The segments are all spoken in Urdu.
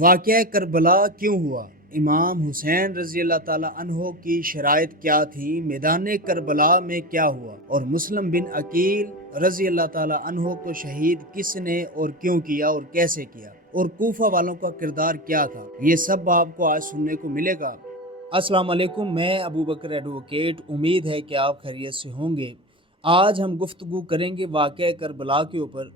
واقعہ کربلا کیوں ہوا؟ امام حسین رضی اللہ تعالیٰ عنہ کی شرائط کیا تھی؟ میدان کربلا میں کیا ہوا؟ اور مسلم بن عقیل رضی اللہ تعالیٰ عنہ کو شہید کس نے اور کیوں کیا اور کیسے کیا؟ اور کوفہ والوں کا کردار کیا تھا؟ یہ سب آپ کو آج سننے کو ملے گا۔ السلام علیکم، میں ابو بکر ایڈوکیٹ، امید ہے کہ آپ خیریت سے ہوں گے۔ آج ہم گفتگو کریں گے واقعہ کربلا کے اوپر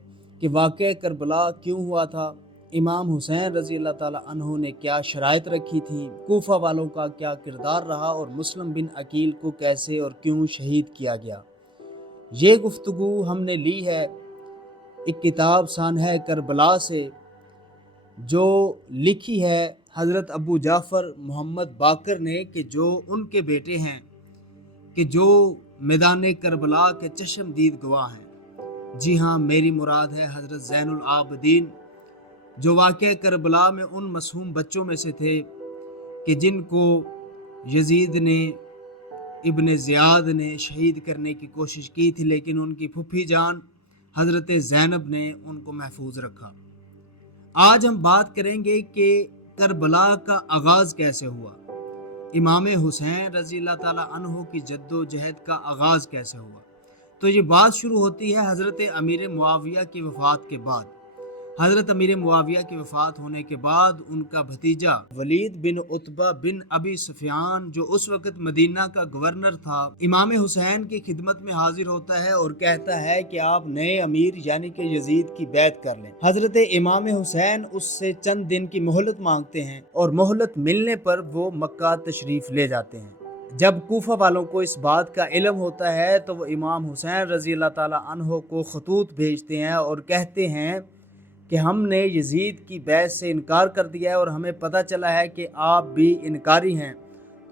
کہ واقعہ کربلا کیوں ہوا تھا، امام حسین رضی اللہ تعالیٰ عنہ نے کیا شرائط رکھی تھی، کوفہ والوں کا کیا کردار رہا، اور مسلم بن عقیل کو کیسے اور کیوں شہید کیا گیا۔ یہ گفتگو ہم نے لی ہے ایک کتاب سانحہ کربلا سے، جو لکھی ہے حضرت ابو جعفر محمد باقر نے، کہ جو ان کے بیٹے ہیں، کہ جو میدان کربلا کے چشم دید گواہ ہیں۔ جی ہاں، میری مراد ہے حضرت زین العابدین، جو واقعہ کربلا میں ان معصوم بچوں میں سے تھے کہ جن کو یزید نے، ابن زیاد نے شہید کرنے کی کوشش کی تھی، لیکن ان کی پھپھی جان حضرت زینب نے ان کو محفوظ رکھا۔ آج ہم بات کریں گے کہ کربلا کا آغاز کیسے ہوا، امام حسین رضی اللہ تعالیٰ عنہ کی جد و جہد کا آغاز کیسے ہوا۔ تو یہ بات شروع ہوتی ہے حضرت امیر معاویہ کی وفات کے بعد۔ حضرت امیر معاویہ کی وفات ہونے کے بعد ان کا بھتیجا ولید بن عتبہ بن ابی سفیان، جو اس وقت مدینہ کا گورنر تھا، امام حسین کی خدمت میں حاضر ہوتا ہے اور کہتا ہے کہ آپ نئے امیر یعنی کہ یزید کی بیعت کر لیں۔ حضرت امام حسین اس سے چند دن کی مہلت مانگتے ہیں اور مہلت ملنے پر وہ مکہ تشریف لے جاتے ہیں۔ جب کوفہ والوں کو اس بات کا علم ہوتا ہے تو وہ امام حسین رضی اللہ تعالیٰ عنہ کو خطوط بھیجتے ہیں اور کہتے ہیں کہ ہم نے یزید کی بیعت سے انکار کر دیا ہے اور ہمیں پتہ چلا ہے کہ آپ بھی انکاری ہیں،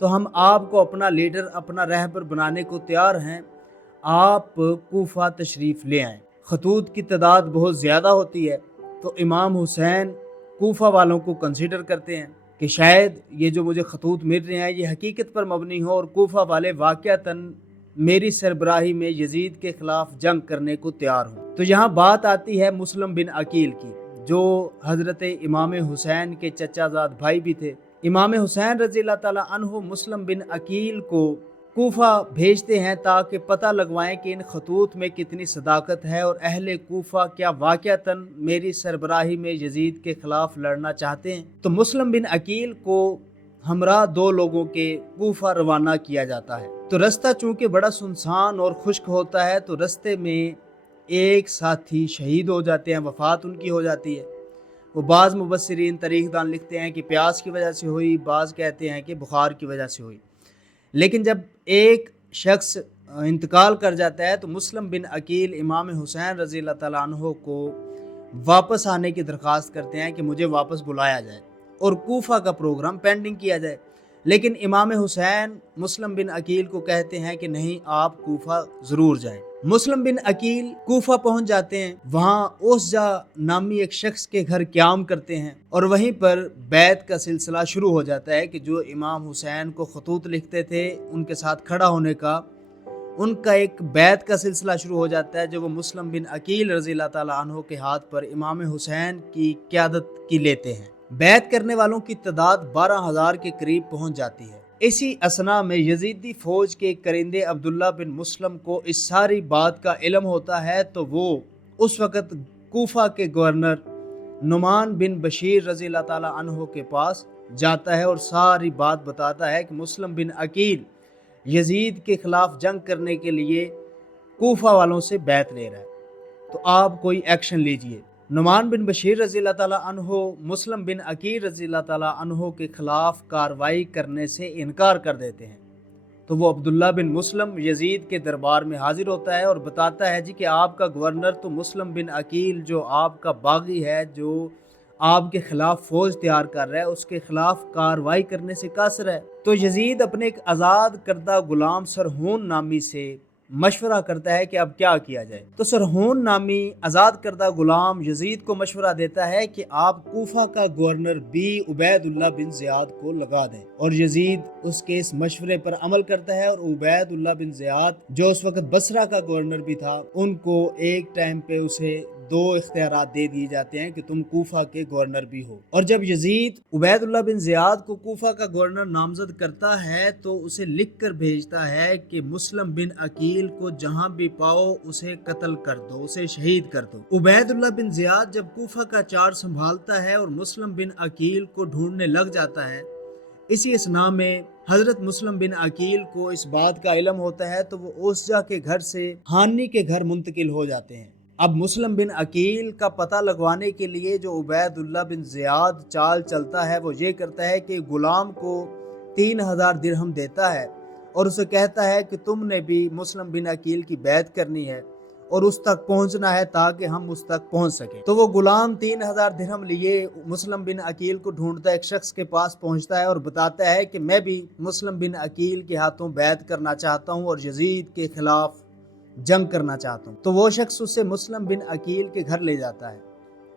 تو ہم آپ کو اپنا لیڈر، اپنا رہبر بنانے کو تیار ہیں، آپ کوفہ تشریف لے آئیں۔ خطوط کی تعداد بہت زیادہ ہوتی ہے، تو امام حسین کوفہ والوں کو کنسیڈر کرتے ہیں کہ شاید یہ جو مجھے خطوط مل رہے ہیں یہ حقیقت پر مبنی ہو، اور کوفہ والے واقعتاً میری سربراہی میں یزید کے خلاف جنگ کرنے کو تیار ہوں۔ تو یہاں بات آتی ہے مسلم بن عقیل کی، جو حضرت امام حسین کے چچا زاد بھائی بھی تھے۔ امام حسین رضی اللہ تعالیٰ عنہ مسلم بن عقیل کو کوفہ بھیجتے ہیں تاکہ پتہ لگوائیں کہ ان خطوط میں کتنی صداقت ہے اور اہل کوفہ کیا واقعتاً میری سربراہی میں یزید کے خلاف لڑنا چاہتے ہیں۔ تو مسلم بن عقیل کو ہمراہ دو لوگوں کے کوفہ روانہ کیا جاتا ہے۔ تو رستہ چونکہ بڑا سنسان اور خشک ہوتا ہے، تو رستے میں ایک ساتھی شہید ہو جاتے ہیں، وفات ان کی ہو جاتی ہے۔ وہ بعض مبصرین تاریخ دان لکھتے ہیں کہ پیاس کی وجہ سے ہوئی، بعض کہتے ہیں کہ بخار کی وجہ سے ہوئی۔ لیکن جب ایک شخص انتقال کر جاتا ہے تو مسلم بن عقیل امام حسین رضی اللہ تعالیٰ عنہ کو واپس آنے کی درخواست کرتے ہیں کہ مجھے واپس بلایا جائے اور کوفہ کا پروگرام پینڈنگ کیا جائے۔ لیکن امام حسین مسلم بن عقیل کو کہتے ہیں کہ نہیں، آپ کوفہ ضرور جائیں۔ مسلم بن عقیل کوفہ پہنچ جاتے ہیں، وہاں اوسجا نامی ایک شخص کے گھر قیام کرتے ہیں، اور وہیں پر بیعت کا سلسلہ شروع ہو جاتا ہے کہ جو امام حسین کو خطوط لکھتے تھے ان کے ساتھ کھڑا ہونے کا، ان کا ایک بیعت کا سلسلہ شروع ہو جاتا ہے، جو وہ مسلم بن عقیل رضی اللہ تعالیٰ عنہ کے ہاتھ پر امام حسین کی قیادت کی لیتے ہیں۔ بیعت کرنے والوں کی تعداد 12,000 کے قریب پہنچ جاتی ہے۔ اسی اثنا میں یزیدی فوج کے کرندے عبداللہ بن مسلم کو اس ساری بات کا علم ہوتا ہے، تو وہ اس وقت کوفہ کے گورنر نعمان بن بشیر رضی اللہ تعالیٰ عنہ کے پاس جاتا ہے اور ساری بات بتاتا ہے کہ مسلم بن عقیل یزید کے خلاف جنگ کرنے کے لیے کوفہ والوں سے بیعت لے رہا ہے، تو آپ کوئی ایکشن لیجئے۔ نعمان بن بشیر رضی اللہ تعالیٰ عنہ مسلم بن عقیل رضی اللہ تعالیٰ عنہ کے خلاف کارروائی کرنے سے انکار کر دیتے ہیں، تو وہ عبداللہ بن مسلم یزید کے دربار میں حاضر ہوتا ہے اور بتاتا ہے جی کہ آپ کا گورنر تو مسلم بن عقیل، جو آپ کا باغی ہے، جو آپ کے خلاف فوج تیار کر رہا ہے، اس کے خلاف کارروائی کرنے سے قاصر ہے۔ تو یزید اپنے ایک آزاد کردہ غلام سرحون نامی سے مشورہ کرتا ہے کہ اب کیا کیا جائے۔ تو سرحون نامی آزاد کردہ غلام یزید کو مشورہ دیتا ہے کہ آپ کوفہ کا گورنر بھی عبید اللہ بن زیاد کو لگا دیں، اور یزید اس کے اس مشورے پر عمل کرتا ہے، اور عبید اللہ بن زیاد جو اس وقت بصرہ کا گورنر بھی تھا، ان کو ایک ٹائم پہ اسے دو اختیارات دے دیے جاتے ہیں کہ تم کوفہ کے گورنر بھی ہو۔ اور جب یزید عبید اللہ بن زیاد کو کوفہ کا گورنر نامزد کرتا ہے تو اسے لکھ کر بھیجتا ہے کہ مسلم بن عقیل کو جہاں بھی پاؤ اسے قتل کر دو، اسے شہید کر دو۔ عبید اللہ بن زیاد جب کوفہ کا چارج سنبھالتا ہے اور مسلم بن عقیل کو ڈھونڈنے لگ جاتا ہے، اسی اثناء میں حضرت مسلم بن عقیل کو اس بات کا علم ہوتا ہے تو وہ اوسجا کے گھر سے ہانی کے گھر منتقل ہو جاتے ہیں۔ اب مسلم بن عقیل کا پتہ لگوانے کے لیے جو عبید اللہ بن زیاد چال چلتا ہے وہ یہ کرتا ہے کہ غلام کو 3000 درہم دیتا ہے اور اسے کہتا ہے کہ تم نے بھی مسلم بن عقیل کی بیعت کرنی ہے اور اس تک پہنچنا ہے تاکہ ہم اس تک پہنچ سکیں۔ تو وہ غلام 3000 درہم لیے مسلم بن عقیل کو ڈھونڈتا ہے، ایک شخص کے پاس پہنچتا ہے اور بتاتا ہے کہ میں بھی مسلم بن عقیل کے ہاتھوں بیعت کرنا چاہتا ہوں اور یزید کے خلاف جنگ کرنا چاہتا ہوں۔ تو وہ شخص اسے مسلم بن عقیل کے گھر لے جاتا ہے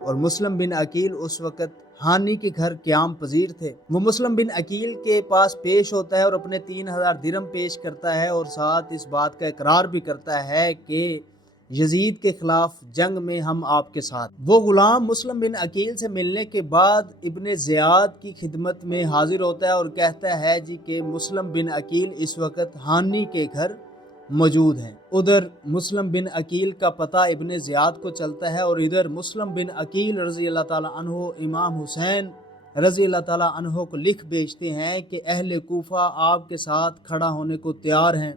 اور مسلم بن عقیل اس وقت ہانی کے گھر قیام پذیر تھے۔ وہ مسلم بن عقیل کے پاس پیش ہوتا ہے اور اپنے 3000 درہم پیش کرتا ہے اور ساتھ اس بات کا اقرار بھی کرتا ہے کہ یزید کے خلاف جنگ میں ہم آپ کے ساتھ۔ وہ غلام مسلم بن عقیل سے ملنے کے بعد ابن زیاد کی خدمت میں حاضر ہوتا ہے اور کہتا ہے جی کہ مسلم بن عقیل اس وقت ہانی کے گھر موجود ہیں۔ ادھر مسلم بن عقیل کا پتہ ابن زیاد کو چلتا ہے اور ادھر مسلم بن عقیل رضی اللہ تعالیٰ عنہ امام حسین رضی اللہ تعالیٰ عنہ کو لکھ بھیجتے ہیں کہ اہل کوفہ آپ کے ساتھ کھڑا ہونے کو تیار ہیں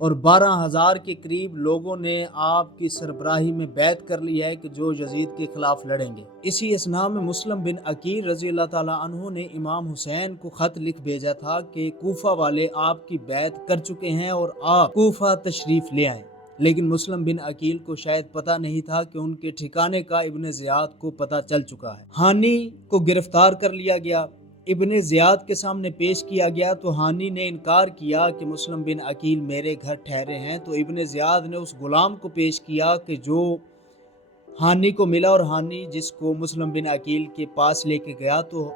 اور 12000 کے قریب لوگوں نے آپ کی سربراہی میں بیعت کر لی ہے کہ جو یزید کے خلاف لڑیں گے۔ اسی اثناء میں مسلم بن عقیل رضی اللہ تعالیٰ عنہ نے امام حسین کو خط لکھ بھیجا تھا کہ کوفہ والے آپ کی بیعت کر چکے ہیں اور آپ کوفہ تشریف لے آئیں، لیکن مسلم بن عقیل کو شاید پتہ نہیں تھا کہ ان کے ٹھکانے کا ابن زیاد کو پتہ چل چکا ہے۔ ہانی کو گرفتار کر لیا گیا، ابن زیاد کے سامنے پیش کیا گیا تو ہانی نے انکار کیا کہ مسلم بن عقیل میرے گھر ٹھہرے ہیں۔ تو ابن زیاد نے اس غلام کو پیش کیا کہ جو ہانی کو ملا اور ہانی جس کو مسلم بن عقیل کے پاس لے کے گیا، تو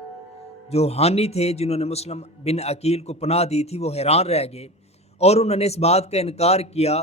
جو ہانی تھے جنہوں نے مسلم بن عقیل کو پناہ دی تھی وہ حیران رہ گئے اور انہوں نے اس بات کا انکار کیا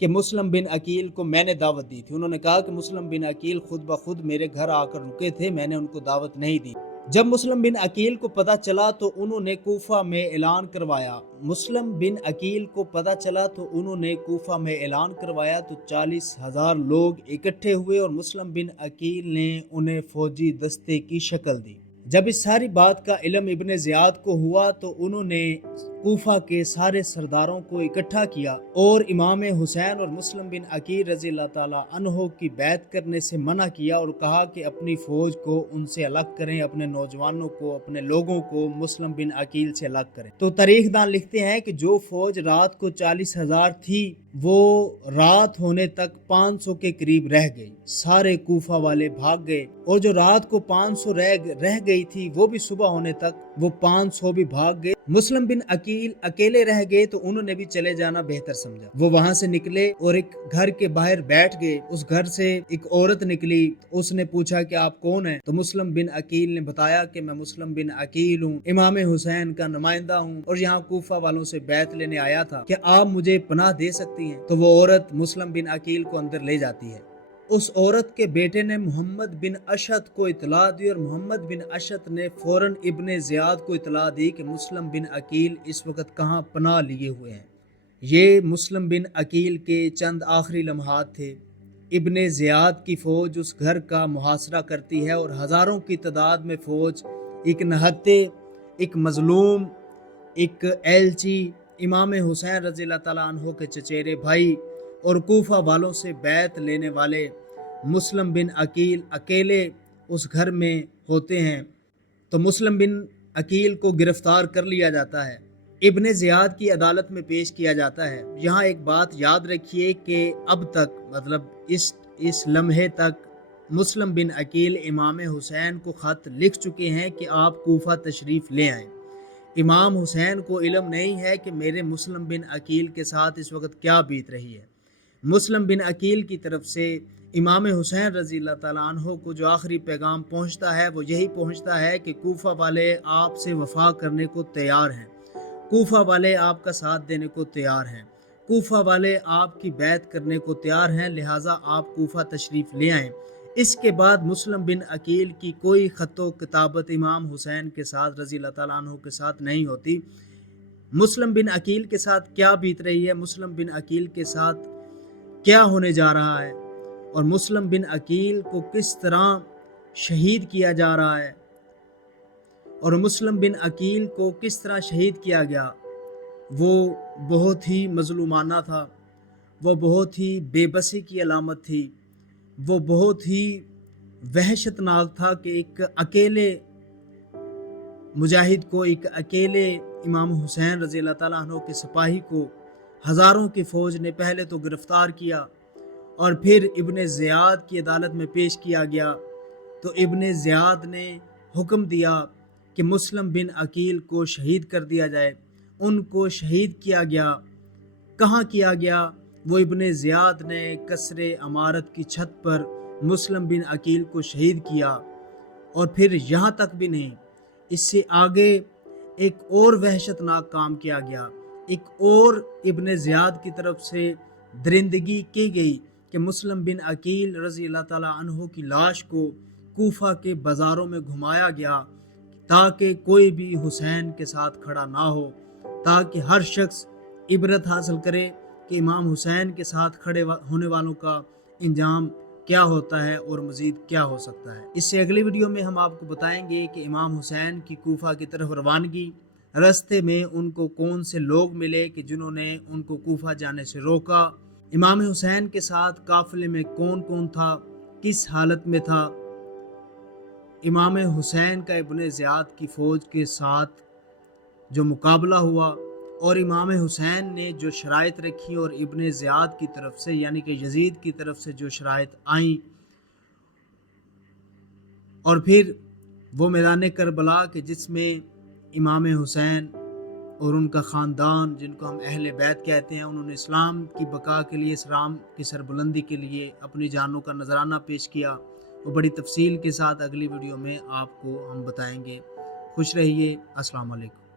کہ مسلم بن عقیل کو میں نے دعوت دی تھی۔ انہوں نے کہا کہ مسلم بن عقیل خود بخود میرے گھر آ کر رکے تھے، میں نے ان کو دعوت نہیں دی۔ جب مسلم بن عقیل کو پتہ چلا تو انہوں نے کوفہ میں اعلان کروایا۔ مسلم بن عقیل کو پتہ چلا تو انہوں نے کوفہ میں اعلان کروایا تو 40,000 لوگ اکٹھے ہوئے اور مسلم بن عقیل نے انہیں فوجی دستے کی شکل دی۔ جب اس ساری بات کا علم ابن زیاد کو ہوا تو انہوں نے کوفہ کے سارے سرداروں کو اکٹھا کیا اور امام حسین اور مسلم بن عقیل رضی اللہ تعالیٰ عنہ کی بیعت کرنے سے منع کیا اور کہا کہ اپنی فوج کو ان سے الگ کریں، اپنے نوجوانوں کو، اپنے لوگوں کو مسلم بن عقیل سے الگ کریں۔ تو تاریخ دان لکھتے ہیں کہ جو فوج رات کو 40,000 تھی وہ رات ہونے تک 500 کے قریب رہ گئی، سارے کوفہ والے بھاگ گئے، اور جو رات کو 500 رہ گئی تھی وہ بھی صبح ہونے تک وہ 500 بھی بھاگ گئے۔ مسلم بن عقیل اکیلے رہ گئے تو انہوں نے بھی چلے جانا بہتر سمجھا۔ وہ وہاں سے نکلے اور ایک گھر کے باہر بیٹھ گئے۔ اس گھر سے ایک عورت نکلی، اس نے پوچھا کہ آپ کون ہیں؟ تو مسلم بن عقیل نے بتایا کہ میں مسلم بن عقیل ہوں، امام حسین کا نمائندہ ہوں اور یہاں کوفہ والوں سے بیعت لینے آیا تھا، کیا آپ مجھے پناہ دے سکتی ہیں؟ تو وہ عورت مسلم بن عقیل کو اندر لے جاتی ہے۔ اس عورت کے بیٹے نے محمد بن اشعث کو اطلاع دی اور محمد بن اشعث نے فوراً ابن زیاد کو اطلاع دی کہ مسلم بن عقیل اس وقت کہاں پناہ لیے ہوئے ہیں۔ یہ مسلم بن عقیل کے چند آخری لمحات تھے۔ ابن زیاد کی فوج اس گھر کا محاصرہ کرتی ہے اور ہزاروں کی تعداد میں فوج، ایک نہتے، ایک مظلوم، ایک ایلچی، امام حسین رضی اللہ تعالیٰ عنہ کے چچیرے بھائی اور کوفہ والوں سے بیعت لینے والے مسلم بن عقیل اکیلے اس گھر میں ہوتے ہیں۔ تو مسلم بن عقیل کو گرفتار کر لیا جاتا ہے، ابن زیاد کی عدالت میں پیش کیا جاتا ہے۔ یہاں ایک بات یاد رکھیے کہ اب تک مطلب اس لمحے تک مسلم بن عقیل امام حسین کو خط لکھ چکے ہیں کہ آپ کوفہ تشریف لے آئیں۔ امام حسین کو علم نہیں ہے کہ میرے مسلم بن عقیل کے ساتھ اس وقت کیا بیت رہی ہے۔ مسلم بن عقیل کی طرف سے امام حسین رضی اللہ تعالیٰ عنہ کو جو آخری پیغام پہنچتا ہے وہ یہی پہنچتا ہے کہ کوفہ والے آپ سے وفا کرنے کو تیار ہیں، کوفہ والے آپ کا ساتھ دینے کو تیار ہیں، کوفہ والے آپ کی بیعت کرنے کو تیار ہیں، لہٰذا آپ کوفہ تشریف لے آئیں۔ اس کے بعد مسلم بن عقیل کی کوئی خط و کتابت امام حسین کے ساتھ رضی اللہ تعالیٰ عنہ کے ساتھ نہیں ہوتی۔ مسلم بن عقیل کے ساتھ کیا بیت رہی ہے، مسلم بن عقیل کے ساتھ کیا ہونے جا رہا ہے، اور مسلم بن عقیل کو کس طرح شہید کیا جا رہا ہے، اور مسلم بن عقیل کو کس طرح شہید کیا گیا، وہ بہت ہی مظلومانہ تھا، وہ بہت ہی بے بسی کی علامت تھی، وہ بہت ہی وحشت ناک تھا کہ ایک اکیلے مجاہد کو، ایک اکیلے امام حسین رضی اللہ تعالیٰ عنہ کے سپاہی کو ہزاروں کی فوج نے پہلے تو گرفتار کیا اور پھر ابن زیاد کی عدالت میں پیش کیا گیا، تو ابن زیاد نے حکم دیا کہ مسلم بن عقیل کو شہید کر دیا جائے۔ ان کو شہید کیا گیا۔ کہاں کیا گیا؟ وہ ابن زیاد نے قصر عمارت کی چھت پر مسلم بن عقیل کو شہید کیا، اور پھر یہاں تک بھی نہیں، اس سے آگے ایک اور وحشت ناک کام کیا گیا، ایک اور ابن زیاد کی طرف سے درندگی کی گئی کہ مسلم بن عقیل رضی اللہ تعالیٰ عنہ کی لاش کو کوفہ کے بازاروں میں گھمایا گیا تاکہ کوئی بھی حسین کے ساتھ کھڑا نہ ہو، تاکہ ہر شخص عبرت حاصل کرے کہ امام حسین کے ساتھ کھڑے ہونے والوں کا انجام کیا ہوتا ہے اور مزید کیا ہو سکتا ہے۔ اس سے اگلی ویڈیو میں ہم آپ کو بتائیں گے کہ امام حسین کی کوفہ کی طرف روانگی، راستے میں ان کو کون سے لوگ ملے کہ جنہوں نے ان کو کوفہ جانے سے روکا، امام حسین کے ساتھ قافلے میں کون کون تھا، کس حالت میں تھا، امام حسین کا ابن زیاد کی فوج کے ساتھ جو مقابلہ ہوا، اور امام حسین نے جو شرائط رکھی اور ابن زیاد کی طرف سے یعنی کہ یزید کی طرف سے جو شرائط آئیں، اور پھر وہ میدان کربلا کہ جس میں امام حسین اور ان کا خاندان، جن کو ہم اہل بیت کہتے ہیں، انہوں نے اسلام کی بقا کے لیے، اسلام کی سربلندی کے لیے اپنی جانوں کا نذرانہ پیش کیا، وہ بڑی تفصیل کے ساتھ اگلی ویڈیو میں آپ کو ہم بتائیں گے۔ خوش رہیے۔ السلام علیکم۔